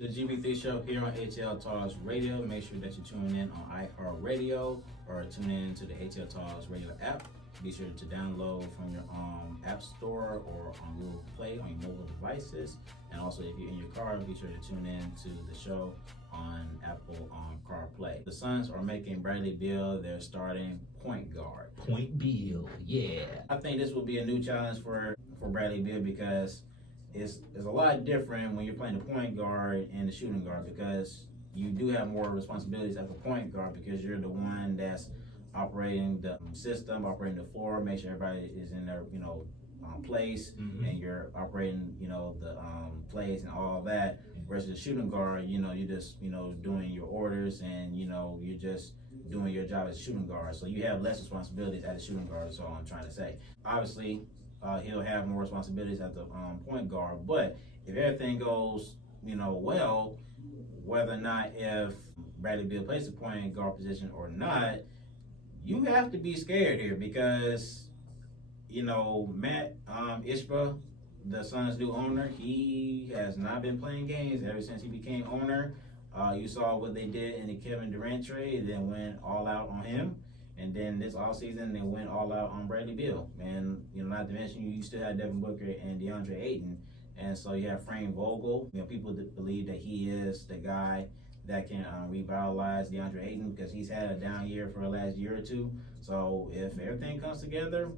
The GB3 Show here on ATLTalks Radio. Make sure that you're tuning in on iHeartRadio or tune in to the ATLTalks Radio app. Be sure to download from your app store or on Google Play on your mobile devices. And also, if you're in your car, be sure to tune in to the show on Apple CarPlay. The Suns are making Bradley Beal their starting point guard. Point Beal, yeah. I think this will be a new challenge for Bradley Beal because it's a lot different when you're playing the point guard and the shooting guard, because you do have more responsibilities as a point guard because you're the one that's operating the system, operating the floor, make sure everybody is in their place, and you're operating the plays and all that. Versus the shooting guard, you're just doing your orders and you're just doing your job as a shooting guard. So you have less responsibilities as a shooting guard. That's all I'm trying to say. Obviously, he'll have more responsibilities as the point guard, but if everything goes well, whether or not if Bradley Beal plays the point guard position or not, you have to be scared here because Matt Ishbia, the Suns' new owner, he has not been playing games ever since he became owner. You saw what they did in the Kevin Durant trade, then went all out on him. And then this offseason, they went all out on Bradley Beal. And, not to mention, you still had Devin Booker and DeAndre Ayton. And so you have Frank Vogel. People believe that he is the guy that can revitalize DeAndre Ayton because he's had a down year for the last year or two. So if everything comes together,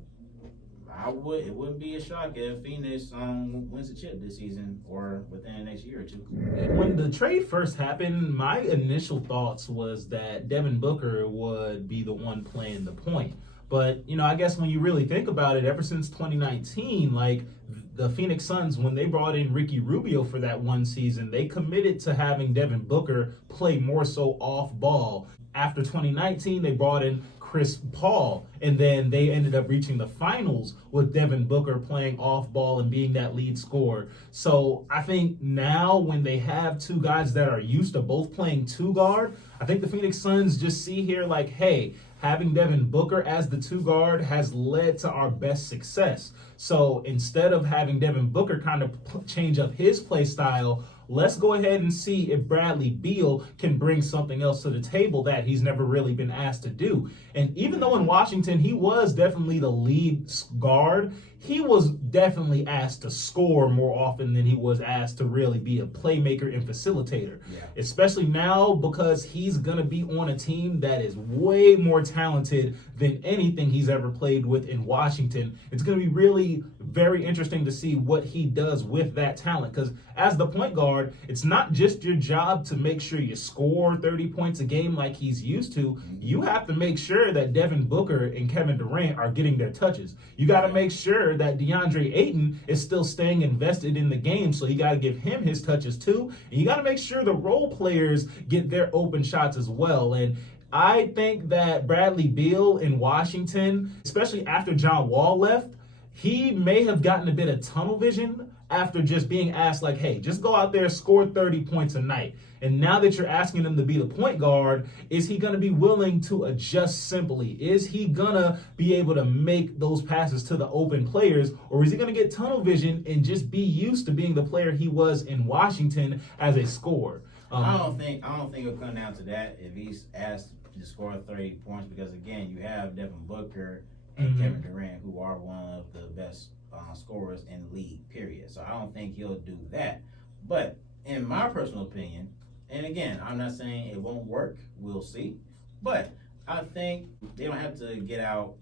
it wouldn't be a shock if Phoenix wins the chip this season or within the next year or two. When the trade first happened, my initial thoughts was that Devin Booker would be the one playing the point. But, I guess when you really think about it, ever since 2019, the Phoenix Suns, when they brought in Ricky Rubio for that one season, they committed to having Devin Booker play more so off ball. After 2019, they brought in Chris Paul, and then they ended up reaching the finals with Devin Booker playing off ball and being that lead scorer. So I think now when they have two guys that are used to both playing two guard, I think the Phoenix Suns just see here hey, having Devin Booker as the two guard has led to our best success. So instead of having Devin Booker kind of change up his play style, let's go ahead and see if Bradley Beal can bring something else to the table that he's never really been asked to do. And even though in Washington he was definitely the lead guard, he was definitely asked to score more often than he was asked to really be a playmaker and facilitator. Yeah. Especially now because he's going to be on a team that is way more talented than anything he's ever played with in Washington. It's going to be really very interesting to see what he does with that talent, because as the point guard, it's not just your job to make sure you score 30 points a game like he's used to. You have to make sure that Devin Booker and Kevin Durant are getting their touches. You got to make sure that DeAndre Ayton is still staying invested in the game, so you got to give him his touches too. And you got to make sure the role players get their open shots as well. And I think that Bradley Beal in Washington, especially after John Wall left, he may have gotten a bit of tunnel vision after just being asked hey, just go out there, score 30 points a night. And now that you're asking him to be the point guard, is he going to be willing to adjust simply? Is he going to be able to make those passes to the open players? Or is he going to get tunnel vision and just be used to being the player he was in Washington as a scorer? I don't think it'll come down to that if he's asked to score 30 points, because again, you have Devin Booker and Kevin Durant, who are one of the best scorers in the league, period. So I don't think he'll do that. But in my personal opinion, and again, I'm not saying it won't work, we'll see, but I think they don't have to get out,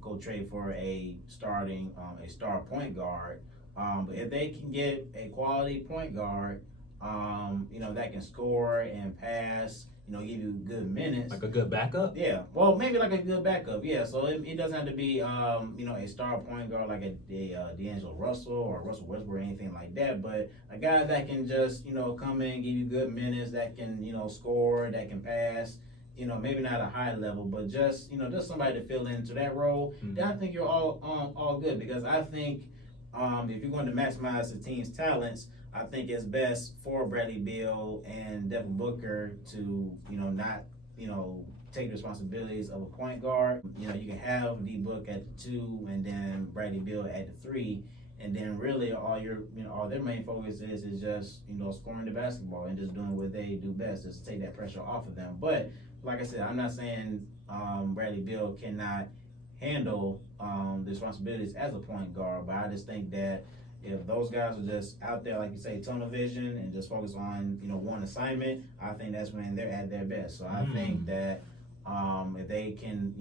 go trade for a star point guard. But if they can get a quality point guard, that can score and pass, give you good minutes. Like a good backup? Yeah. Well, maybe like a good backup. Yeah. So it doesn't have to be, a star point guard like a D'Angelo Russell or Russell Westbrook or anything like that. But a guy that can just, come in, give you good minutes, that can, score, that can pass. Maybe not a high level, but just, just somebody to fill into that role. Then I think you're all good, because I think if you're going to maximize the team's talents, I think it's best for Bradley Beal and Devin Booker to, not, take the responsibilities of a point guard. You can have D Book at the 2 and then Bradley Beal at the 3, and then really all their main focus is just scoring the basketball and just doing what they do best, just to take that pressure off of them. But like I said, I'm not saying Bradley Beal cannot handle the responsibilities as a point guard, but I just think that if those guys are just out there, like you say, tunnel vision and just focus on one assignment, I think that's when they're at their best. So I think that if they can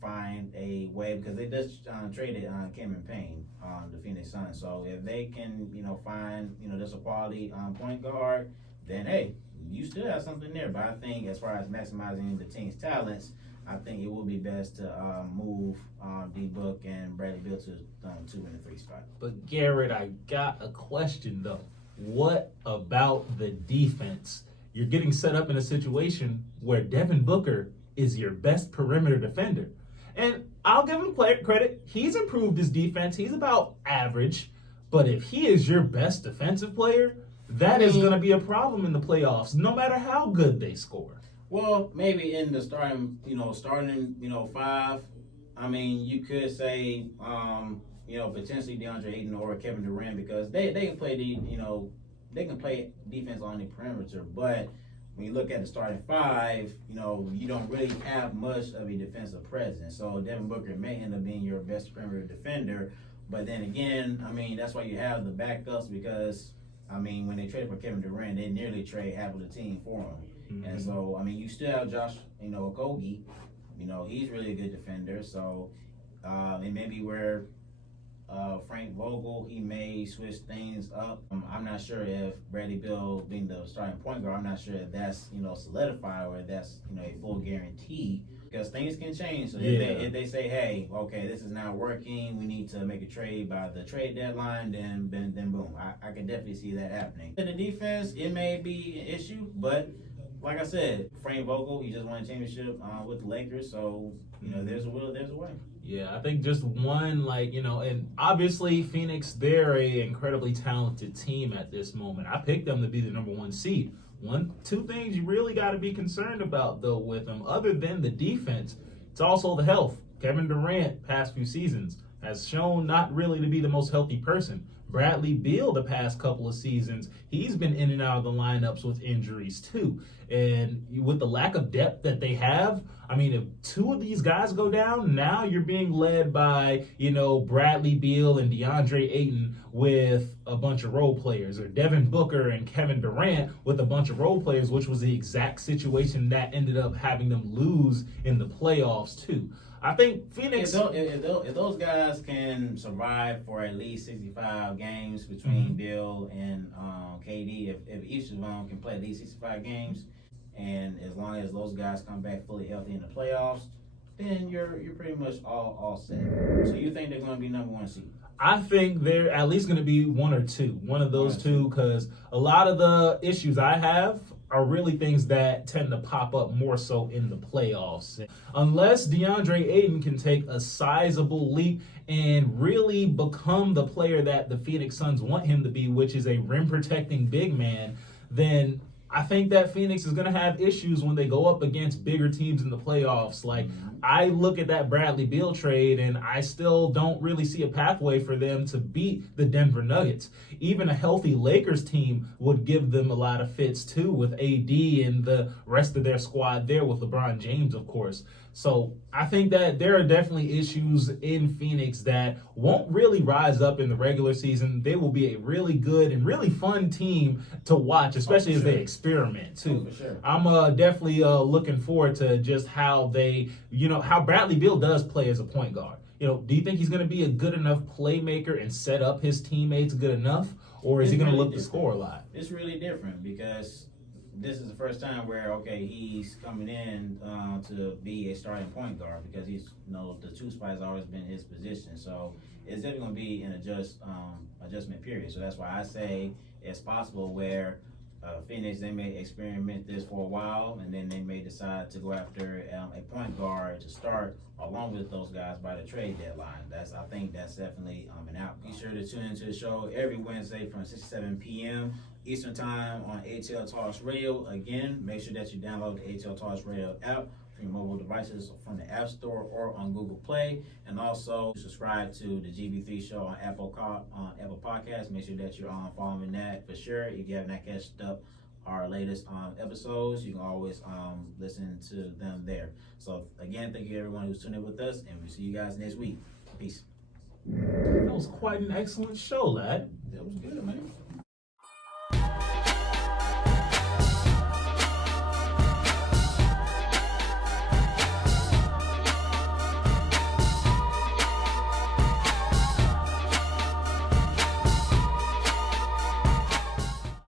find a way, because they just traded Cameron Payne, the Phoenix Suns. So if they can find just a quality point guard, then hey, you still have something there. But I think as far as maximizing the team's talents, I think it would be best to move D-Book and Bradley Beal to 2 and 3 spot. But Garrett, I got a question though. What about the defense? You're getting set up in a situation where Devin Booker is your best perimeter defender. And I'll give him credit. He's improved his defense. He's about average. But if he is your best defensive player, that is going to be a problem in the playoffs, no matter how good they score. Well, maybe in the starting 5, I mean, you could say, potentially DeAndre Ayton or Kevin Durant, because they can play they can play defense on the perimeter. But when you look at the starting 5, you don't really have much of a defensive presence. So Devin Booker may end up being your best perimeter defender. But then again, I mean, that's why you have the backups, because I mean, when they traded for Kevin Durant, they nearly trade half of the team for him. Mm-hmm. And so, I mean, you still have Josh, Okogie. He's really a good defender. So, it may be where Frank Vogel, he may switch things up. I'm not sure if Bradley Beal being the starting point guard, I'm not sure if that's, solidified or if that's, a full guarantee. Because things can change. So if they say, hey, okay, this is not working, we need to make a trade by the trade deadline, then boom. I can definitely see that happening. In the defense, it may be an issue, but like I said, Frank Vogel, he just won a championship with the Lakers, so there's a will, there's a way. Yeah, I think just one, and obviously Phoenix, they're a incredibly talented team at this moment. I picked them to be the number 1 seed. 2 things you really got to be concerned about, though, with them, other than the defense, it's also the health. Kevin Durant, past few seasons, has shown not really to be the most healthy person. Bradley Beal, the past couple of seasons, he's been in and out of the lineups with injuries too. And with the lack of depth that they have, I mean, if 2 of these guys go down, now you're being led by, Bradley Beal and DeAndre Ayton with a bunch of role players, or Devin Booker and Kevin Durant with a bunch of role players, which was the exact situation that ended up having them lose in the playoffs too. I think Phoenix... If those guys can survive for at least 65 games between Bill and KD, if each of them can play at least 65 games, and as long as those guys come back fully healthy in the playoffs, then you're pretty much all set. So you think they're going to be number 1 seed? I think they're at least going to be 1 or 2. One of those 2, because a lot of the issues I have are really things that tend to pop up more so in the playoffs. Unless DeAndre Ayton can take a sizable leap and really become the player that the Phoenix Suns want him to be, which is a rim-protecting big man, then I think that Phoenix is going to have issues when they go up against bigger teams in the playoffs. I look at that Bradley Beal trade, and I still don't really see a pathway for them to beat the Denver Nuggets. Even a healthy Lakers team would give them a lot of fits, too, with AD and the rest of their squad there, with LeBron James, of course. So I think that there are definitely issues in Phoenix that won't really rise up in the regular season. They will be a really good and really fun team to watch, especially as they experiment too. I'm definitely looking forward to just how they, how Bradley Beal does play as a point guard. Do you think he's going to be a good enough playmaker and set up his teammates good enough, or is he going to look to score a lot? It's really different because this is the first time where, he's coming in to be a starting point guard, because he's, the 2 spot has always been his position. So it's definitely going to be an adjustment period. So that's why I say it's possible where Phoenix, they may experiment this for a while, and then they may decide to go after a point guard to start along with those guys by the trade deadline. I think that's definitely an out. Be sure to tune into the show every Wednesday from 6 to 7 p.m. Eastern Time on ATLTalks Radio. Again, make sure that you download the ATLTalks Radio app from your mobile devices from the App Store or on Google Play. And also subscribe to the GB3 Show on Apple Podcasts. Make sure that you're following that for sure. If you have not catched up our latest episodes, you can always listen to them there. So again, thank you everyone who's tuned in with us, and we'll see you guys next week. Peace. That was quite an excellent show, lad. That was good, man.